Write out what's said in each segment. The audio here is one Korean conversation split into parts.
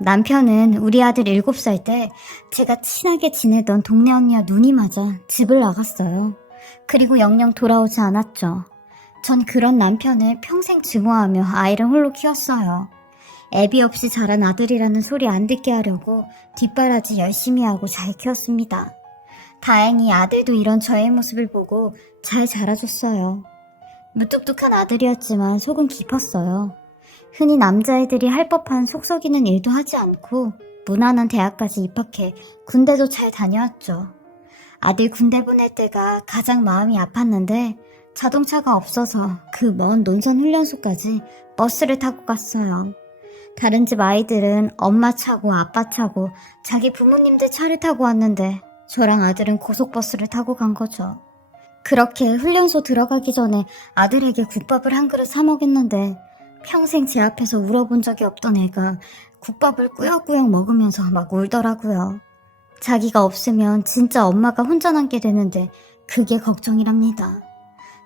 남편은 우리 아들 7살 때 제가 친하게 지내던 동네 언니와 눈이 맞아 집을 나갔어요. 그리고 영영 돌아오지 않았죠. 전 그런 남편을 평생 증오하며 아이를 홀로 키웠어요. 애비 없이 자란 아들이라는 소리 안 듣게 하려고 뒷바라지 열심히 하고 잘 키웠습니다. 다행히 아들도 이런 저의 모습을 보고 잘 자라줬어요. 무뚝뚝한 아들이었지만 속은 깊었어요. 흔히 남자애들이 할 법한 속 썩이는 일도 하지 않고 무난한 대학까지 입학해 군대도 잘 다녀왔죠. 아들 군대 보낼 때가 가장 마음이 아팠는데 자동차가 없어서 그 먼 논산 훈련소까지 버스를 타고 갔어요. 다른 집 아이들은 엄마 차고 아빠 차고 자기 부모님들 차를 타고 왔는데 저랑 아들은 고속버스를 타고 간 거죠. 그렇게 훈련소 들어가기 전에 아들에게 국밥을 한 그릇 사 먹였는데 평생 제 앞에서 울어본 적이 없던 애가 국밥을 꾸역꾸역 먹으면서 막 울더라고요. 자기가 없으면 진짜 엄마가 혼자 남게 되는데 그게 걱정이랍니다.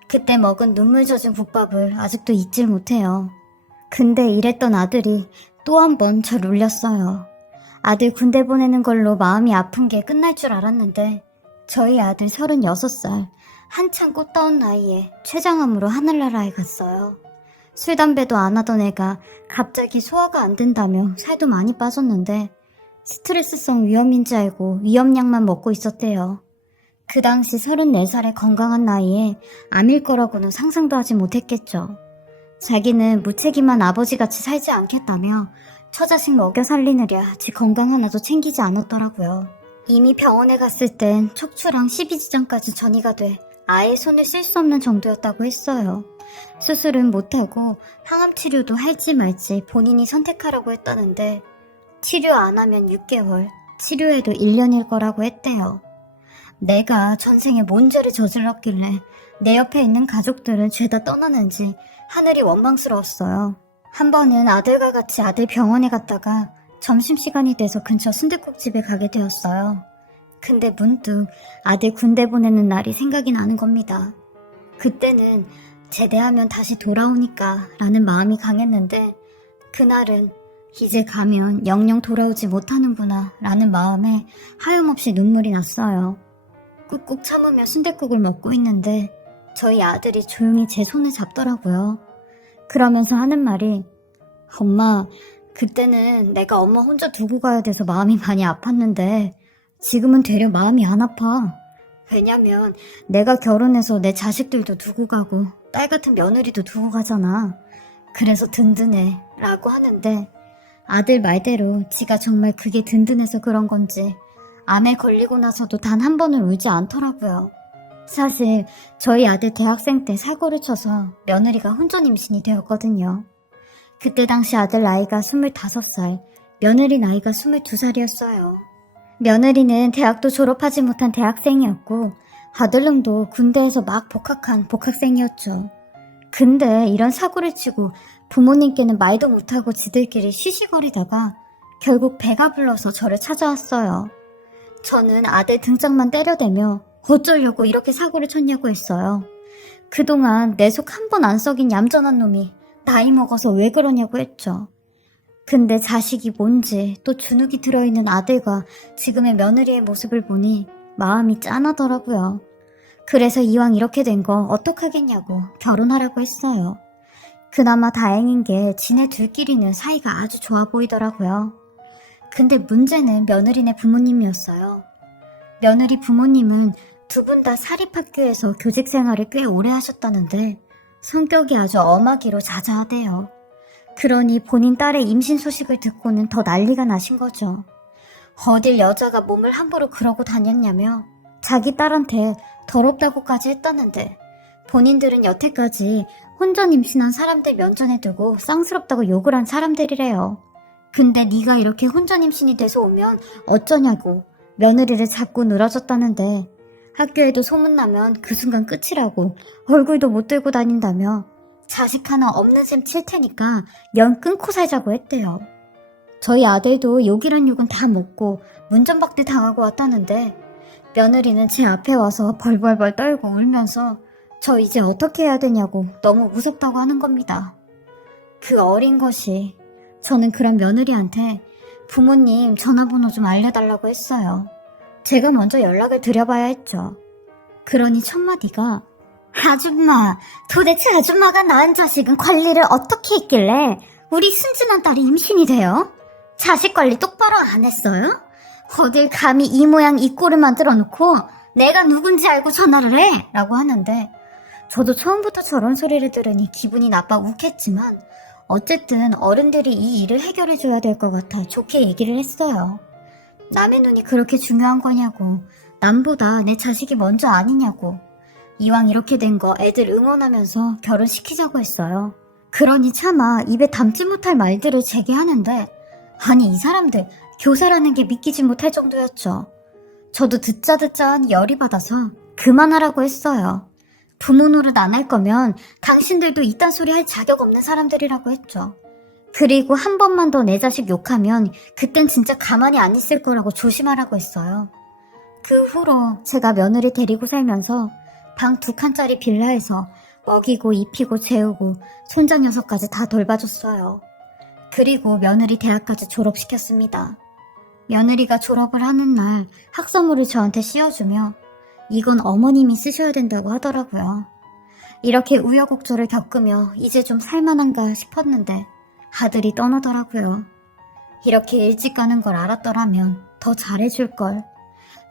그때 먹은 눈물 젖은 국밥을 아직도 잊질 못해요. 근데 이랬던 아들이 또 한 번 절 울렸어요. 아들 군대 보내는 걸로 마음이 아픈 게 끝날 줄 알았는데 저희 아들 36살, 한창 꽃다운 나이에 췌장암으로 하늘나라에 갔어요. 술, 담배도 안 하던 애가 갑자기 소화가 안 된다며 살도 많이 빠졌는데 스트레스성 위염인지 알고 위염약만 먹고 있었대요. 그 당시 34살의 건강한 나이에 암일 거라고는 상상도 하지 못했겠죠. 자기는 무책임한 아버지같이 살지 않겠다며 처자식 먹여 살리느랴 지 건강 하나도 챙기지 않았더라고요. 이미 병원에 갔을 땐 척추랑 십이지장까지 전이가 돼 아예 손을 쓸 수 없는 정도였다고 했어요. 수술은 못하고 항암 치료도 할지 말지 본인이 선택하라고 했다는데 치료 안 하면 6개월, 치료해도 1년일 거라고 했대요. 내가 전생에 뭔 죄를 저질렀길래 내 옆에 있는 가족들은 죄다 떠나는지 하늘이 원망스러웠어요. 한 번은 아들과 같이 아들 병원에 갔다가 점심시간이 돼서 근처 순댓국집에 가게 되었어요. 근데 문득 아들 군대 보내는 날이 생각이 나는 겁니다. 그때는 제대하면 다시 돌아오니까 라는 마음이 강했는데 그날은 이제 가면 영영 돌아오지 못하는구나 라는 마음에 하염없이 눈물이 났어요. 꾹꾹 참으며 순댓국을 먹고 있는데 저희 아들이 조용히 제 손을 잡더라고요. 그러면서 하는 말이 엄마, 그때는 내가 엄마 혼자 두고 가야 돼서 마음이 많이 아팠는데 지금은 되려 마음이 안 아파. 왜냐면 내가 결혼해서 내 자식들도 두고 가고 딸 같은 며느리도 두고 가잖아. 그래서 든든해 라고 하는데 아들 말대로 지가 정말 그게 든든해서 그런 건지 암에 걸리고 나서도 단 한 번은 울지 않더라고요. 사실 저희 아들 대학생 때 사고를 쳐서 며느리가 혼전 임신이 되었거든요. 그때 당시 아들 나이가 25살, 며느리 나이가 22살이었어요. 며느리는 대학도 졸업하지 못한 대학생이었고 아들놈도 군대에서 막 복학한 복학생이었죠. 근데 이런 사고를 치고 부모님께는 말도 못하고 지들끼리 쉬쉬거리다가 결국 배가 불러서 저를 찾아왔어요. 저는 아들 등짝만 때려대며 어쩌려고 이렇게 사고를 쳤냐고 했어요. 그동안 내 속 한 번 안 썩인 얌전한 놈이 나이 먹어서 왜 그러냐고 했죠. 근데 자식이 뭔지 또 주눅이 들어있는 아들과 지금의 며느리의 모습을 보니 마음이 짠하더라고요. 그래서 이왕 이렇게 된 거 어떡하겠냐고 결혼하라고 했어요. 그나마 다행인 게 지네 둘끼리는 사이가 아주 좋아 보이더라고요. 근데 문제는 며느리네 부모님이었어요. 며느리 부모님은 두 분 다 사립학교에서 교직 생활을 꽤 오래 하셨다는데 성격이 아주 엄하기로 자자하대요. 그러니 본인 딸의 임신 소식을 듣고는 더 난리가 나신 거죠. 어딜 여자가 몸을 함부로 그러고 다녔냐며 자기 딸한테 더럽다고까지 했다는데 본인들은 여태까지 혼전 임신한 사람들 면전에 두고 쌍스럽다고 욕을 한 사람들이래요. 근데 네가 이렇게 혼전 임신이 돼서 오면 어쩌냐고 며느리를 잡고 늘어졌다는데 학교에도 소문나면 그 순간 끝이라고 얼굴도 못 들고 다닌다며 자식 하나 없는 셈 칠 테니까 연 끊고 살자고 했대요. 저희 아들도 욕이란 욕은 다 먹고 문전박대 당하고 왔다는데 며느리는 제 앞에 와서 벌벌벌 떨고 울면서 저 이제 어떻게 해야 되냐고 너무 무섭다고 하는 겁니다. 그 어린 것이 저는 그런 며느리한테 부모님 전화번호 좀 알려달라고 했어요. 제가 먼저 연락을 드려봐야 했죠. 그러니 첫마디가 아줌마, 도대체 아줌마가 낳은 자식은 관리를 어떻게 했길래 우리 순진한 딸이 임신이 돼요? 자식 관리 똑바로 안 했어요? 어딜 감히 이 모양 이 꼴을 만들어 놓고 내가 누군지 알고 전화를 해? 라고 하는데 저도 처음부터 저런 소리를 들으니 기분이 나빠 욱했지만 어쨌든 어른들이 이 일을 해결해줘야 될 것 같아 좋게 얘기를 했어요. 남의 눈이 그렇게 중요한 거냐고, 남보다 내 자식이 먼저 아니냐고, 이왕 이렇게 된 거 애들 응원하면서 결혼시키자고 했어요. 그러니 차마 입에 담지 못할 말들을 제게 하는데 아니 이 사람들 교사라는 게 믿기지 못할 정도였죠. 저도 듣자 하니 열이 받아서 그만하라고 했어요. 부모 노릇 안 할 거면 당신들도 이딴 소리 할 자격 없는 사람들이라고 했죠. 그리고 한 번만 더 내 자식 욕하면 그땐 진짜 가만히 안 있을 거라고 조심하라고 했어요. 그 후로 제가 며느리 데리고 살면서 방 2칸짜리 빌라에서 먹이고 입히고 재우고 손자 녀석까지 다 돌봐줬어요. 그리고 며느리 대학까지 졸업시켰습니다. 며느리가 졸업을 하는 날 학사모를 저한테 씌워주며 이건 어머님이 쓰셔야 된다고 하더라고요. 이렇게 우여곡절을 겪으며 이제 좀 살만한가 싶었는데 아들이 떠나더라고요. 이렇게 일찍 가는 걸 알았더라면 더 잘해줄걸.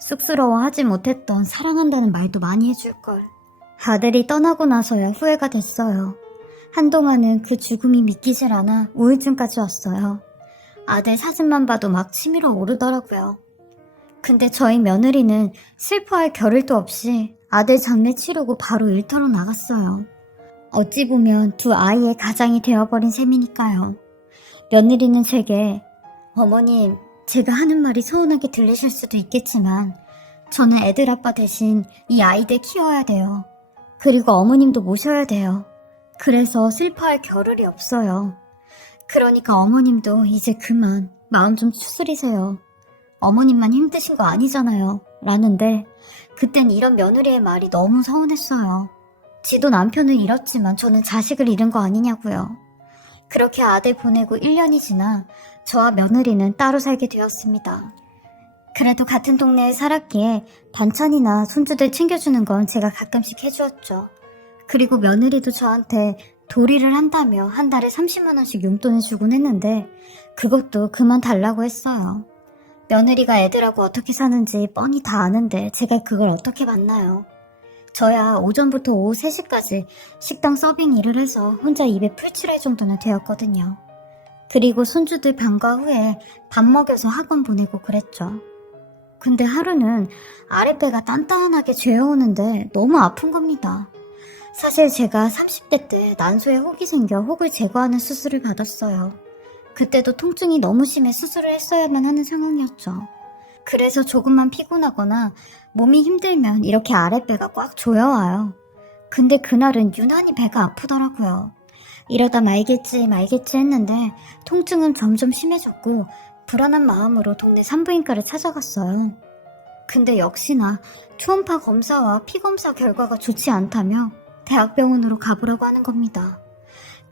쑥스러워하지 못했던 사랑한다는 말도 많이 해줄걸. 아들이 떠나고 나서야 후회가 됐어요. 한동안은 그 죽음이 믿기질 않아 우울증까지 왔어요. 아들 사진만 봐도 막 치밀어 오르더라고요. 근데 저희 며느리는 슬퍼할 겨를도 없이 아들 장례 치르고 바로 일터로 나갔어요. 어찌 보면 두 아이의 가장이 되어버린 셈이니까요. 며느리는 제게 어머님, 제가 하는 말이 서운하게 들리실 수도 있겠지만 저는 애들 아빠 대신 이 아이들 키워야 돼요. 그리고 어머님도 모셔야 돼요. 그래서 슬퍼할 겨를이 없어요. 그러니까 어머님도 이제 그만 마음 좀 추스리세요. 어머님만 힘드신 거 아니잖아요. 라는데 그땐 이런 며느리의 말이 너무 서운했어요. 지도 남편을 잃었지만 저는 자식을 잃은 거 아니냐고요. 그렇게 아들 보내고 1년이 지나 저와 며느리는 따로 살게 되었습니다. 그래도 같은 동네에 살았기에 반찬이나 손주들 챙겨주는 건 제가 가끔씩 해주었죠. 그리고 며느리도 저한테 도리를 한다며 한 달에 30만 원씩 용돈을 주곤 했는데 그것도 그만 달라고 했어요. 며느리가 애들하고 어떻게 사는지 뻔히 다 아는데 제가 그걸 어떻게 만나요. 저야 오전부터 오후 3시까지 식당 서빙 일을 해서 혼자 입에 풀칠할 정도는 되었거든요. 그리고 손주들 방과 후에 밥 먹여서 학원 보내고 그랬죠. 근데 하루는 아랫배가 단단하게 죄어오는데 너무 아픈 겁니다. 사실 제가 30대 때 난소에 혹이 생겨 혹을 제거하는 수술을 받았어요. 그때도 통증이 너무 심해 수술을 했어야만 하는 상황이었죠. 그래서 조금만 피곤하거나 몸이 힘들면 이렇게 아랫배가 꽉 조여와요. 근데 그날은 유난히 배가 아프더라고요. 이러다 말겠지 했는데 통증은 점점 심해졌고 불안한 마음으로 동네 산부인과를 찾아갔어요. 근데 역시나 초음파 검사와 피검사 결과가 좋지 않다며 대학병원으로 가보라고 하는 겁니다.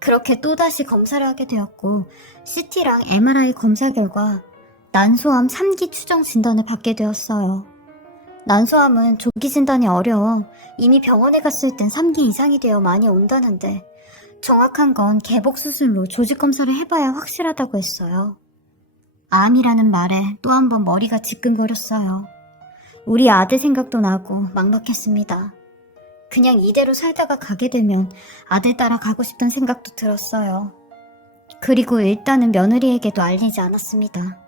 그렇게 또다시 검사를 하게 되었고 CT랑 MRI 검사 결과 난소암 3기 추정 진단을 받게 되었어요. 난소암은 조기 진단이 어려워 이미 병원에 갔을 땐 3기 이상이 되어 많이 온다는데 정확한 건 개복 수술로 조직 검사를 해봐야 확실하다고 했어요. 암이라는 말에 또 한 번 머리가 지끈거렸어요. 우리 아들 생각도 나고 막막했습니다. 그냥 이대로 살다가 가게 되면 아들 따라 가고 싶다는 생각도 들었어요. 그리고 일단은 며느리에게도 알리지 않았습니다.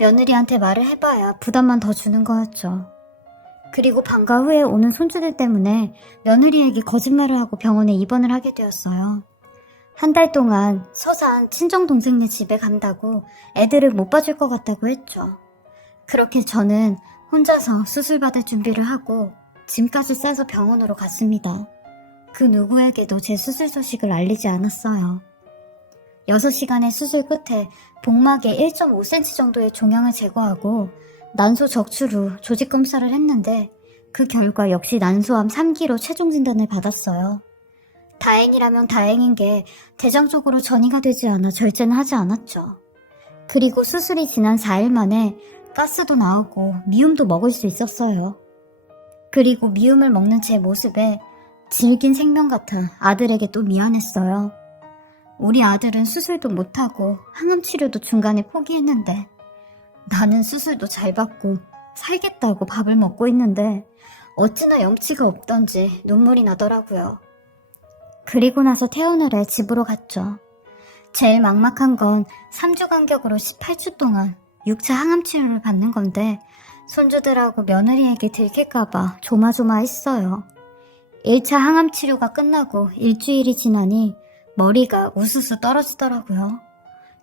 며느리한테 말을 해봐야 부담만 더 주는 거였죠. 그리고 방과 후에 오는 손주들 때문에 며느리에게 거짓말을 하고 병원에 입원을 하게 되었어요. 한 달 동안 서산 친정동생네 집에 간다고 애들을 못 봐줄 것 같다고 했죠. 그렇게 저는 혼자서 수술 받을 준비를 하고 짐까지 싸서 병원으로 갔습니다. 그 누구에게도 제 수술 소식을 알리지 않았어요. 6시간의 수술 끝에 복막에 1.5cm 정도의 종양을 제거하고 난소 적출 후 조직 검사를 했는데 그 결과 역시 난소암 3기로 최종 진단을 받았어요. 다행이라면 다행인 게 대장 쪽으로 전이가 되지 않아 절제는 하지 않았죠. 그리고 수술이 지난 4일 만에 가스도 나오고 미움도 먹을 수 있었어요. 그리고 미움을 먹는 제 모습에 질긴 생명 같아 아들에게 또 미안했어요. 우리 아들은 수술도 못하고 항암 치료도 중간에 포기했는데 나는 수술도 잘 받고 살겠다고 밥을 먹고 있는데 어찌나 염치가 없던지 눈물이 나더라고요. 그리고 나서 퇴원을 해 집으로 갔죠. 제일 막막한 건 3주 간격으로 18주 동안 6차 항암 치료를 받는 건데 손주들하고 며느리에게 들킬까봐 조마조마했어요. 1차 항암 치료가 끝나고 일주일이 지나니 머리가 우수수 떨어지더라고요.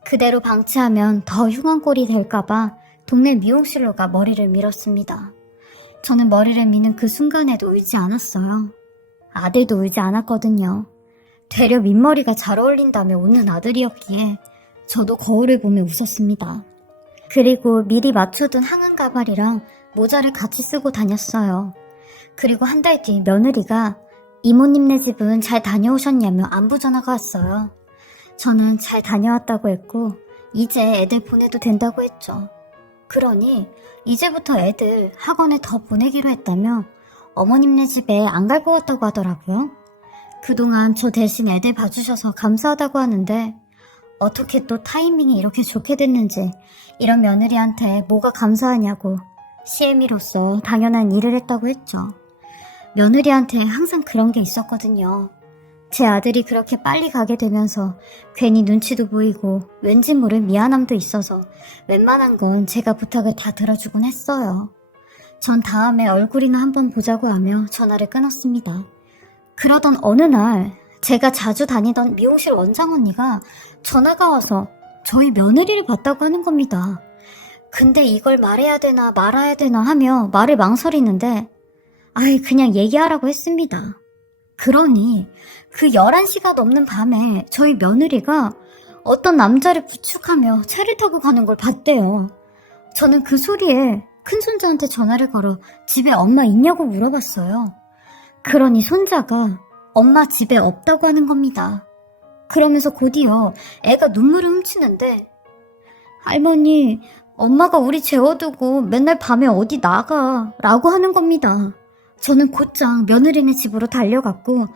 그대로 방치하면 더 흉한 꼴이 될까봐 동네 미용실로 가 머리를 밀었습니다. 저는 머리를 미는 그 순간에도 울지 않았어요. 아들도 울지 않았거든요. 되려 민머리가 잘 어울린다며 웃는 아들이었기에 저도 거울을 보며 웃었습니다. 그리고 미리 맞춰둔 항암 가발이랑 모자를 같이 쓰고 다녔어요. 그리고 한 달 뒤 며느리가 이모님네 집은 잘 다녀오셨냐며 안부 전화가 왔어요. 저는 잘 다녀왔다고 했고 이제 애들 보내도 된다고 했죠. 그러니 이제부터 애들 학원에 더 보내기로 했다며 어머님네 집에 안 갈 것 같다고 하더라고요. 그동안 저 대신 애들 봐주셔서 감사하다고 하는데 어떻게 또 타이밍이 이렇게 좋게 됐는지 이런 며느리한테 뭐가 감사하냐고 시애미로서 당연한 일을 했다고 했죠. 며느리한테 항상 그런 게 있었거든요. 제 아들이 그렇게 빨리 가게 되면서 괜히 눈치도 보이고 왠지 모를 미안함도 있어서 웬만한 건 제가 부탁을 다 들어주곤 했어요. 전 다음에 얼굴이나 한번 보자고 하며 전화를 끊었습니다. 그러던 어느 날 제가 자주 다니던 미용실 원장 언니가 전화가 와서 저희 며느리를 봤다고 하는 겁니다. 근데 이걸 말해야 되나 말아야 되나 하며 말을 망설이는데 그냥 얘기하라고 했습니다. 그러니 그 11시가 넘는 밤에 저희 며느리가 어떤 남자를 부축하며 차를 타고 가는 걸 봤대요. 저는 그 소리에 큰손자한테 전화를 걸어 집에 엄마 있냐고 물어봤어요. 그러니 손자가 엄마 집에 없다고 하는 겁니다. 그러면서 곧이어 애가 눈물을 훔치는데 할머니, 엄마가 우리 재워두고 맨날 밤에 어디 나가 라고 하는 겁니다. 저는 곧장 며느리네 집으로 달려갔고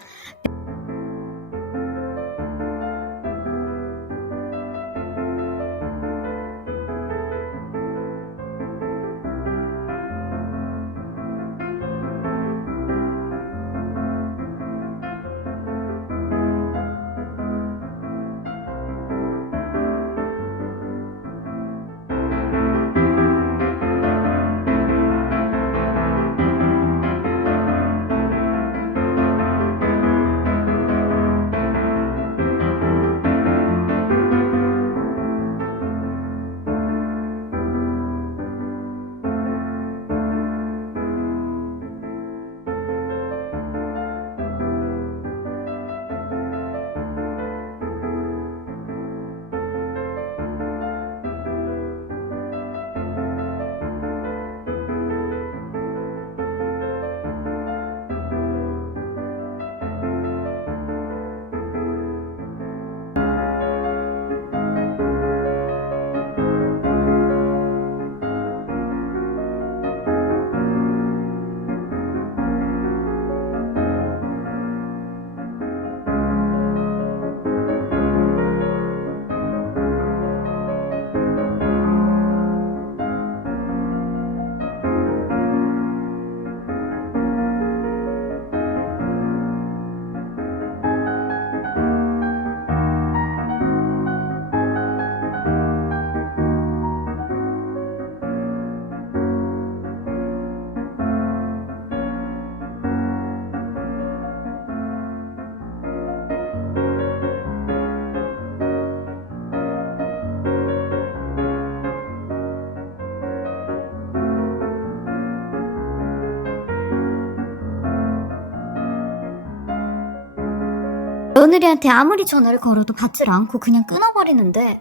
며느리한테 아무리 전화를 걸어도 받질 않고 그냥 끊어버리는데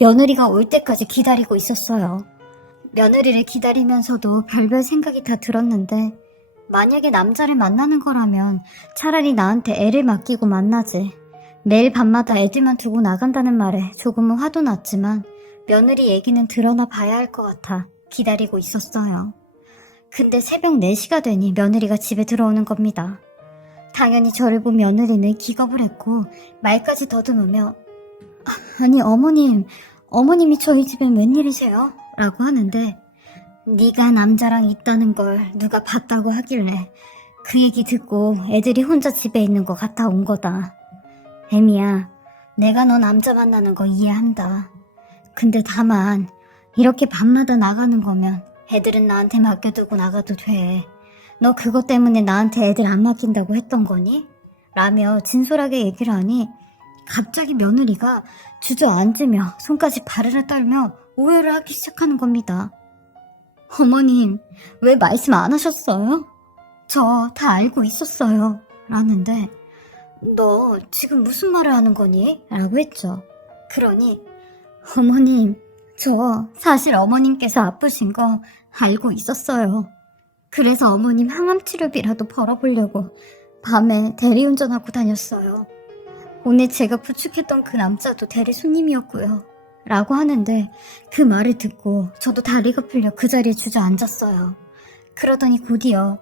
며느리가 올 때까지 기다리고 있었어요. 며느리를 기다리면서도 별별 생각이 다 들었는데 만약에 남자를 만나는 거라면 차라리 나한테 애를 맡기고 만나지. 매일 밤마다 애들만 두고 나간다는 말에 조금은 화도 났지만 며느리 얘기는 들어나 봐야 할 것 같아 기다리고 있었어요. 근데 새벽 4시가 되니 며느리가 집에 들어오는 겁니다. 당연히 저를 본 며느리는 기겁을 했고 말까지 더듬으며 아니 어머님이 저희 집에 웬일이세요? 라고 하는데 네가 남자랑 있다는 걸 누가 봤다고 하길래 그 얘기 듣고 애들이 혼자 집에 있는 것 같아 온 거다. 애미야, 내가 너 남자 만나는 거 이해한다. 근데 다만 이렇게 밤마다 나가는 거면 애들은 나한테 맡겨두고 나가도 돼. 너 그것 때문에 나한테 애들 안 맡긴다고 했던 거니? 라며 진솔하게 얘기를 하니 갑자기 며느리가 주저앉으며 손까지 바르르 떨며 오해를 하기 시작하는 겁니다. 어머님, 왜 말씀 안 하셨어요? 저 다 알고 있었어요. 라는데 너 지금 무슨 말을 하는 거니? 라고 했죠. 그러니 어머님, 저 사실 어머님께서 아프신 거 알고 있었어요. 그래서 어머님 항암치료비라도 벌어보려고 밤에 대리운전하고 다녔어요. 오늘 제가 부축했던 그 남자도 대리 손님이었고요. 라고 하는데 그 말을 듣고 저도 다리가 풀려 그 자리에 주저앉았어요. 그러더니 곧이어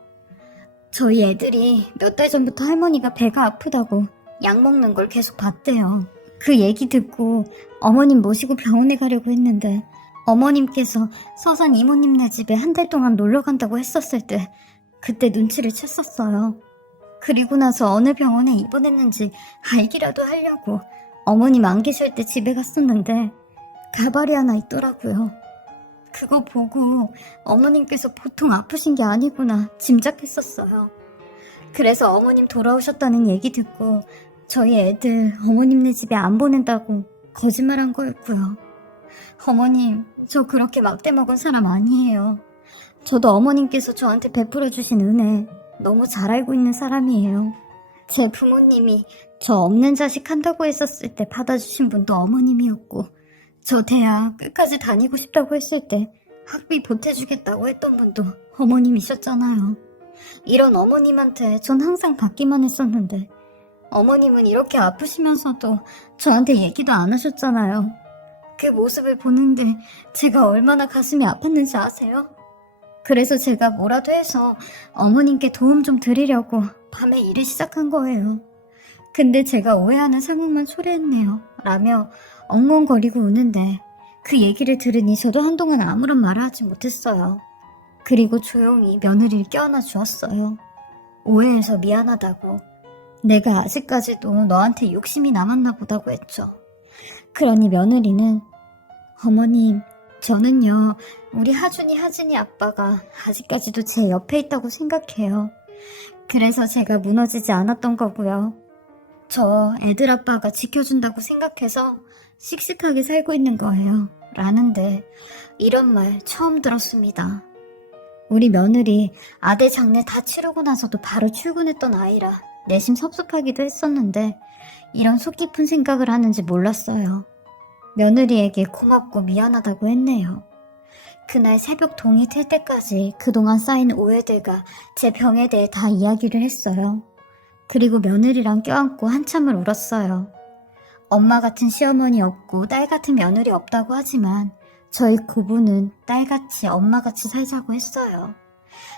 저희 애들이 몇 달 전부터 할머니가 배가 아프다고 약 먹는 걸 계속 봤대요. 그 얘기 듣고 어머님 모시고 병원에 가려고 했는데 어머님께서 서산 이모님네 집에 한 달 동안 놀러 간다고 했었을 때 그때 눈치를 챘었어요. 그리고 나서 어느 병원에 입원했는지 알기라도 하려고 어머님 안 계실 때 집에 갔었는데 가발이 하나 있더라고요. 그거 보고 어머님께서 보통 아프신 게 아니구나 짐작했었어요. 그래서 어머님 돌아오셨다는 얘기 듣고 저희 애들 어머님네 집에 안 보낸다고 거짓말한 거였고요. 어머님, 저 그렇게 막대 먹은 사람 아니에요. 저도 어머님께서 저한테 베풀어 주신 은혜 너무 잘 알고 있는 사람이에요. 제 부모님이 저 없는 자식 한다고 했었을 때 받아주신 분도 어머님이었고 저 대학 끝까지 다니고 싶다고 했을 때 학비 보태주겠다고 했던 분도 어머님이셨잖아요. 이런 어머님한테 전 항상 받기만 했었는데 어머님은 이렇게 아프시면서도 저한테 얘기도 안 하셨잖아요. 그 모습을 보는데 제가 얼마나 가슴이 아팠는지 아세요? 그래서 제가 뭐라도 해서 어머님께 도움 좀 드리려고 밤에 일을 시작한 거예요. 근데 제가 오해하는 상황만 초래했네요. 라며 엉엉거리고 우는데 그 얘기를 들으니 저도 한동안 아무런 말을 하지 못했어요. 그리고 조용히 며느리를 껴안아 주었어요. 오해해서 미안하다고. 내가 아직까지도 너한테 욕심이 남았나 보다고 했죠. 그러니 며느리는 어머님, 저는요 우리 하준이 하진이 아빠가 아직까지도 제 옆에 있다고 생각해요. 그래서 제가 무너지지 않았던 거고요. 저 애들 아빠가 지켜준다고 생각해서 씩씩하게 살고 있는 거예요. 라는데 이런 말 처음 들었습니다. 우리 며느리 아들 장례 다 치르고 나서도 바로 출근했던 아이라 내심 섭섭하기도 했었는데 이런 속 깊은 생각을 하는지 몰랐어요. 며느리에게 고맙고 미안하다고 했네요. 그날 새벽 동이 틀 때까지 그동안 쌓인 오해들과 제 병에 대해 다 이야기를 했어요. 그리고 며느리랑 껴안고 한참을 울었어요. 엄마 같은 시어머니 없고 딸 같은 며느리 없다고 하지만 저희 부부는 딸같이 엄마같이 살자고 했어요.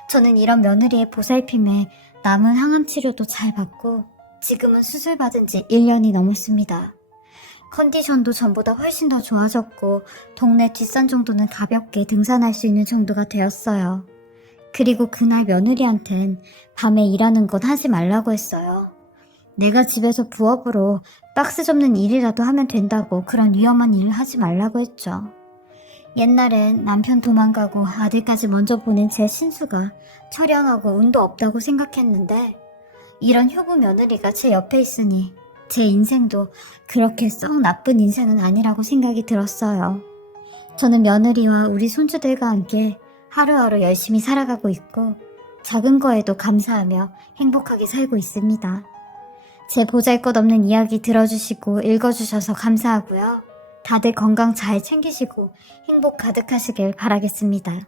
저는 이런 며느리의 보살핌에 남은 항암치료도 잘 받고 지금은 수술 받은 지 1년이 넘었습니다. 컨디션도 전보다 훨씬 더 좋아졌고 동네 뒷산 정도는 가볍게 등산할 수 있는 정도가 되었어요. 그리고 그날 며느리한텐 밤에 일하는 건 하지 말라고 했어요. 내가 집에서 부업으로 박스 접는 일이라도 하면 된다고 그런 위험한 일을 하지 말라고 했죠. 옛날엔 남편 도망가고 아들까지 먼저 보낸 제 신수가 처량하고 운도 없다고 생각했는데 이런 효부 며느리가 제 옆에 있으니 제 인생도 그렇게 썩 나쁜 인생은 아니라고 생각이 들었어요. 저는 며느리와 우리 손주들과 함께 하루하루 열심히 살아가고 있고 작은 거에도 감사하며 행복하게 살고 있습니다. 제 보잘것없는 이야기 들어주시고 읽어주셔서 감사하고요. 다들 건강 잘 챙기시고 행복 가득하시길 바라겠습니다.